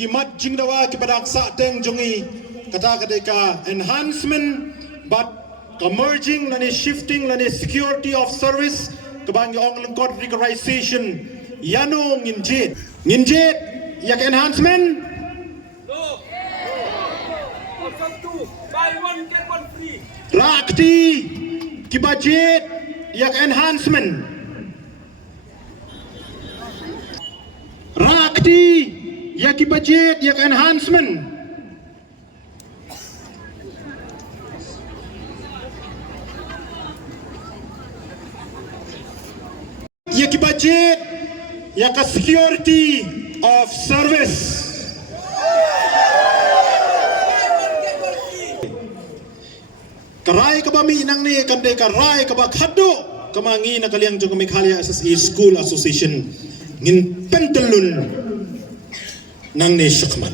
kimat jingdawa kibadak sa teng jongi kata kadeka enhancement but merging lani shifting lani security of service kabang ong lengkot regularization yano nginjet yak enhancement buy one get one free. Rakti ki budget yak enhancement. Rakti yak ki budget yak enhancement. Yak ki budget yak security of service. Karai kabami inang ni kande karai kabak hado kamangi nakaliang jong Meghalaya SSA School Association ngin pentelun nang ni syakman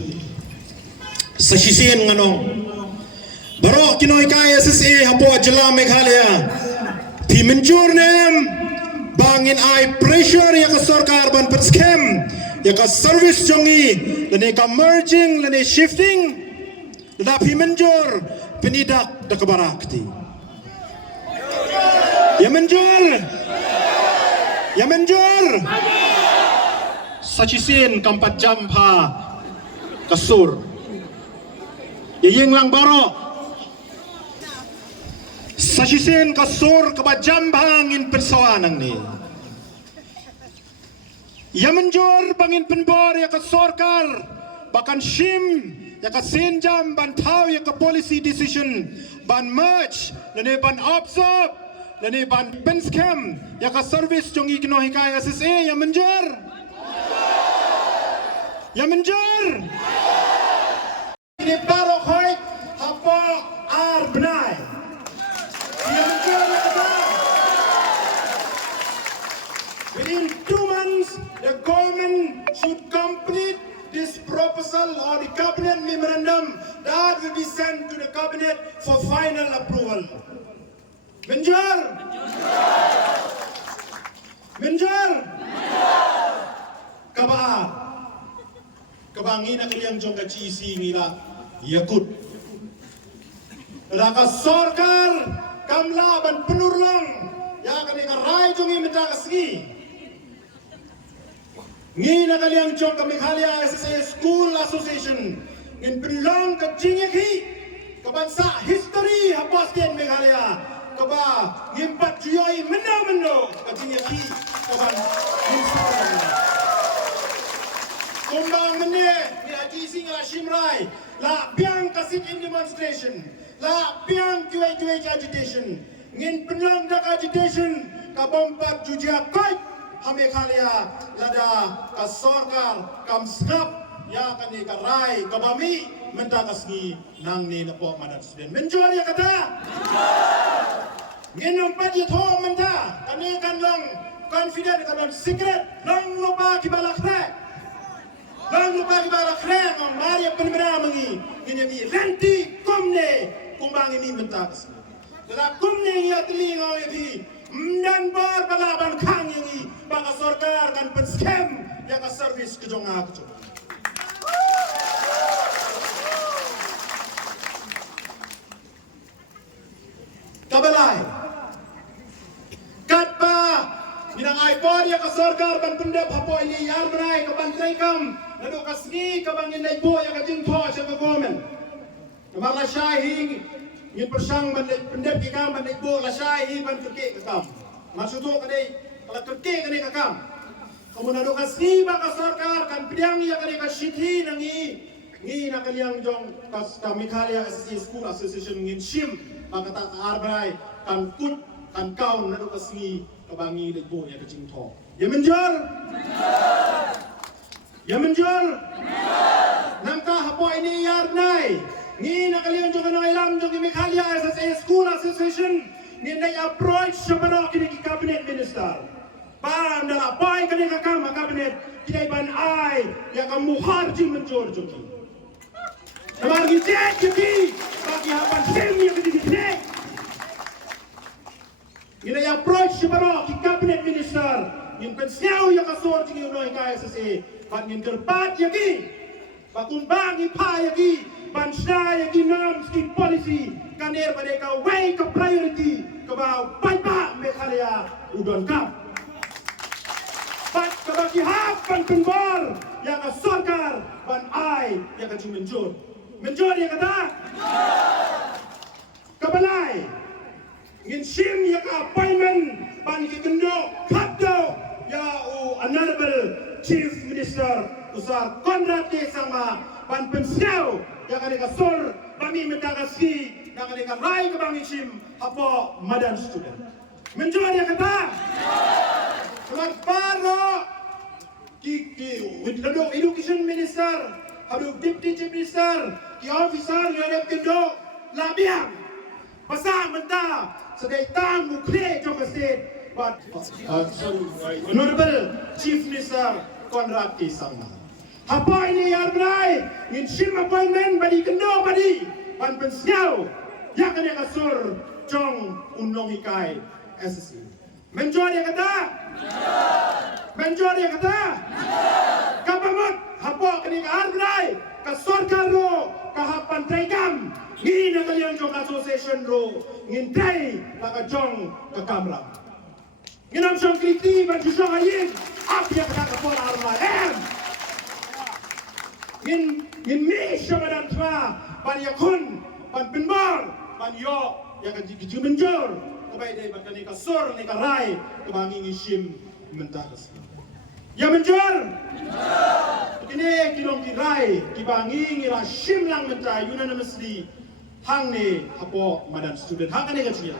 sa sisiyan nganong baro kinoy kay SSA hapo ajala Meghalaya ti menjur nem bangin ay pressure ya ka sarkar ban pat scam ya ka service jongi lani ka merging lani shifting dapat menjur penidak dak barakti. Ya menjur. Sacisin kampat jampa kasur. Ya yeng lang baro. Sacisin kasur kampat jampa ngin persawanang ni. Ya menjur bangin penbor ya kasorkar bahkan shim ya ka senjam ban tau ya ka policy decision ban merge lani ban observe lani ban pen scam ya ka service jong igno hikay SSA ya menjer ini baro hoy hapo ar benai ya menjer ya kata within 2 months the government should complete this proposal or the cabinet memorandum that will be sent to the cabinet for final approval. Menjur. Kabangin ang iyang jong kachisi nila yakut. Raka sorkar kamlaban penurlang ya kanika rai jong imita kasgi. Ngi nakaliang jong ka Meghalaya SSA School Association ngin pinlang ka jingeki kabansa history hapos din Meghalaya kaba ngimpat juyoy mendo ka jingeki kaban ngimpat kumbang mene ni aji singa shimrai la piang kasit in demonstration la piang juyoy agitation ngin pinlang dak agitation kabompat jujia kait Meghalaya lada ka sorkar kam skap ya kani karai kabami menta kasgi nang ni napo madan student menjur ya kata nginong pati tho menta kani kan long confident kan secret long lupa kibalak ngong mari penmena mengi nginyami renti kumne kumbang ini menta kasgi lada kumne ya telingo ya dan bar balaban kang ini baka sorkar kan pen scam ya ka service ke jonga ke kabalai katpa minang iPod ya ka sorkar ban pendap hapo ini yar berai ka bantrai kam nado kasgi ka bangin dai bo ya ka jingtho sa government kamala shahi ngin persang ban pendep ki kam ban ibo la shahi ban kerke kam maksudnya kadai kalau kerke kadai kam kemudian do kasni ba ka sarkar kan piang ya kadai ka shithi ngi na kaliang jong kas ka Meghalaya SSA School Association ngin shim ba ka ta arbrai kan kut kan kaun na do kasni ka bangi ibo ya ka jingtho ya menjur namka hapo ini yar nai ni nakalian jong na ilam jong Meghalaya SSA School Association ni nai approach sabano kini ki cabinet minister para andala pai kini ka kama cabinet kini ban ai ya ka muhar jing menjur jong namagi tek ki bagi hapan sem ya kini tek ni nai approach sabano ki cabinet minister yin pensiau ya ka sor jing no ka SSA ban ngin kerpat ya ki Bakumbang ipayagi bansyayagi norms ki policy kaner mereka way ke priority ke bawah paipa Meghalaya udon kap. Pat kabagi hapan penbor yang ke sorkar ban ai yang ke menjur. Menjur yang kata kabalai ngin sim yang ke appointment ban ki kendo kapdo ya honorable chief minister usar Conrad K. Sangma ban pensiau yang ada kasor kami mentagasi yang ada rai ke bang isim apa madan student menjual dia kata kemat paro ki lado education minister hadu deputy chief minister ki officer yang ada kendo labiang pasang mentah sedai tang mukle jong state but honorable chief minister Conrad K. Sangma apa ini yang berai ngin sim appointment badi kendo badi ban pensiau yang kena kasur jong unong ikai SSC menjual dia kata menjual dia kata kapamot apa kena kahar berai kasur karo kahapan traikam ngin na kalian jong association ro ngin trai laka jong kakamra nginam jong kriti ban jong ayin ap yang kena kapor arma Ngin mi syamadan tua ban yakun ban penbor ban yo yang kaju menjur kebai dai ban kani kasur ni karai kebangi ngishim mentah kas ya menjur ini kilong kirai kibangi ngira shim lang mentah unanimously hang ni apo madan student hang kani kaju